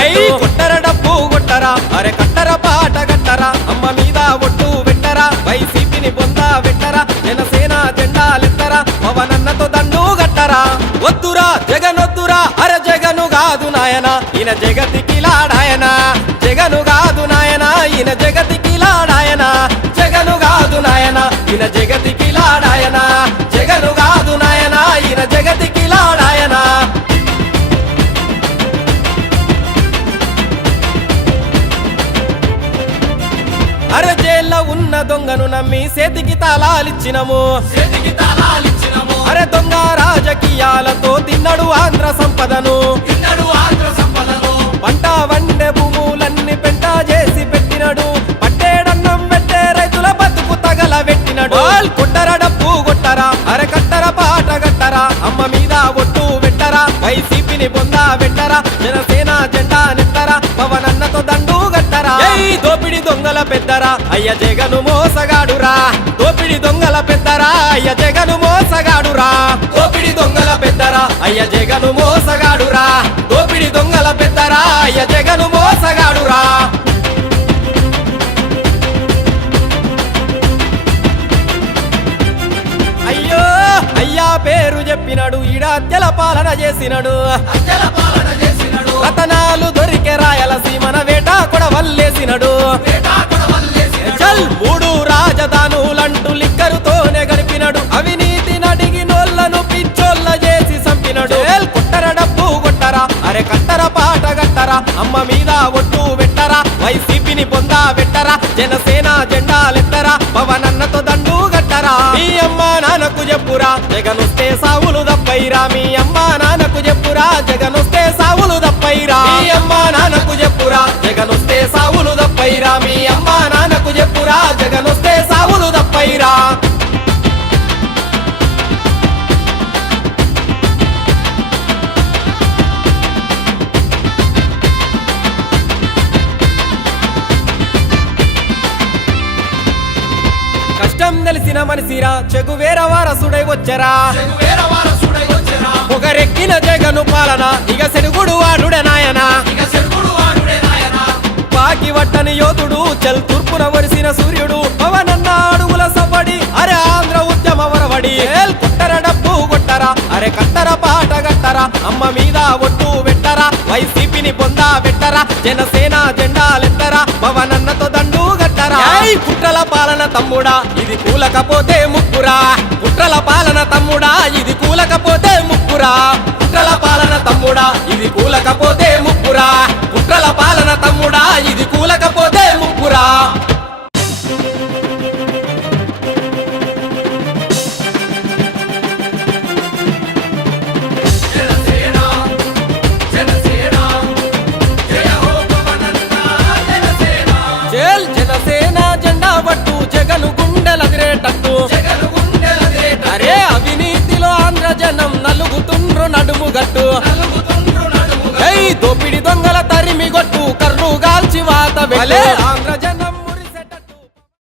ఏయ్ కొట్టర డప్పు కొట్టరా. అరే కట్టర పాట కట్టరా. అమ్మ మీద ఒట్టు వెట్టరా వైసీపీని పొందా వెట్టరా జనసేన జెండాలెత్తరా పవనన్నతో దండు గట్టరా వద్దురా జగనొద్దురా అరే జగను కాదు నాయన. ఈయన జగతికి లాడాయన. ఉన్న దొంగను నమ్మి చేతికి తాళాలిచ్చినము. అరే దొంగ రాజకీయాలతో తిన్నడు ఆంధ్ర సంపదను. తిన్నడు ఆంధ్ర సంపదను. పంట వండే భూములన్నీ పెంట చేసి పెట్టినడు. పట్టేడన్నం పెట్టే రైతుల బతుకు తగల పెట్టినడు. కొట్టర డప్పు కొట్టరా అరే కట్టర పాట కట్టరా అమ్మ మీద ఒట్టు పెట్టరా వైసీపీని పొందా పెట్టరా జనసేన జెండా నెత్తరా పవనన్నతో దండు దోపిడి దొంగల పెద్దరా. అయ్య జగను మోసగాడురా. దోపిడి దొంగల పెద్దరా. అయ్య జగను మోసగాడురా. దోపిడి దొంగల పెద్దరా. అయ్య జగను మోసగాడురా. దోపిడి దొంగల పెద్దరా. అయ్య జగను మోసగాడురా. అయ్యో అయ్యా పేరు చెప్పినడు. చేసినడు. అత్యల పాలన చేసినడు. రతనాలు బొమ్మ మీద ఒట్టు పెట్టరా వైసీపీని పొందా పెట్టరా జనసేన జెండాలెత్తరా? పవనన్నతో దండు గట్టరా మీ అమ్మ నాన్నకు చెప్పురా జగనొస్తే సావులు దప్పైరా మీ అమ్మ నాన్నకు చెప్పురా జగనొస్తే సావులు దప్పైరా మీ అమ్మ కష్టం తెలిసిన మనిసిరా చెగు వేర వారసుడై వచ్చరా. పొగరెక్కిన జగను పాలన ఇక సెనుగుడు వాడుడే నాయనా. పాకి వట్టని యోధుడు చల్ తూర్పున వరిసిన సూర్యుడు పవనన్న కుట్రల పాలన తమ్ముడా ఇది కూలకపోతే ముక్కురా కుట్రల పాలన తమ్ముడా ఇది కూలకపోతే ముక్కురా కుట్రల పాలన తమ్ముడా ఇది కూలకపోతే కొట్టు దోపిడి దొంగల తరిమి కొట్టు కర్రు గాల్చి వాత వెళ్ళే ఆంధ్రజ